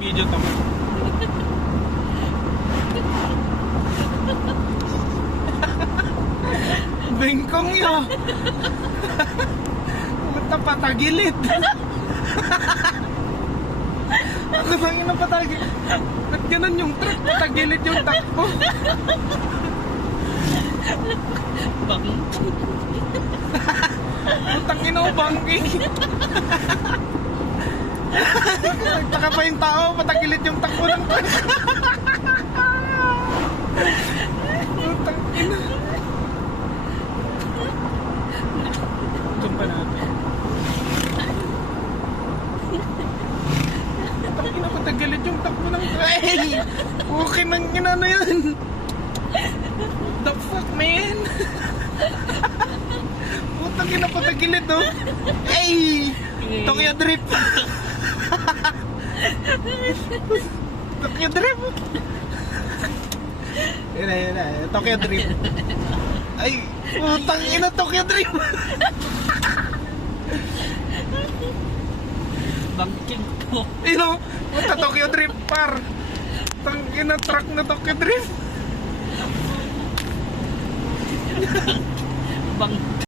Video to. Bengkong yun. Puta patagilid. Ako lang yun ang patagilid. Ba't ganun yung truck? Patagilid yung takbo. Putang ina mo, bangking. Nagtaka pa yung tao, patagilid yung takbo ng truck. Putang ina. Zoom pa natin. Putang ina, patagilid yung takbo ng truck. Okay nang ginano yun. The fuck, man? Putang ina, patagilid oh. Hey! Tokyo Drift. Tokyo Drift. Yun na. Tokyo Drift. Ay, putang ina, Tokyo Drift. Bangking po. Ino, puta Tokyo Drift par. Tang ina, truck na Tokyo Drift. Bang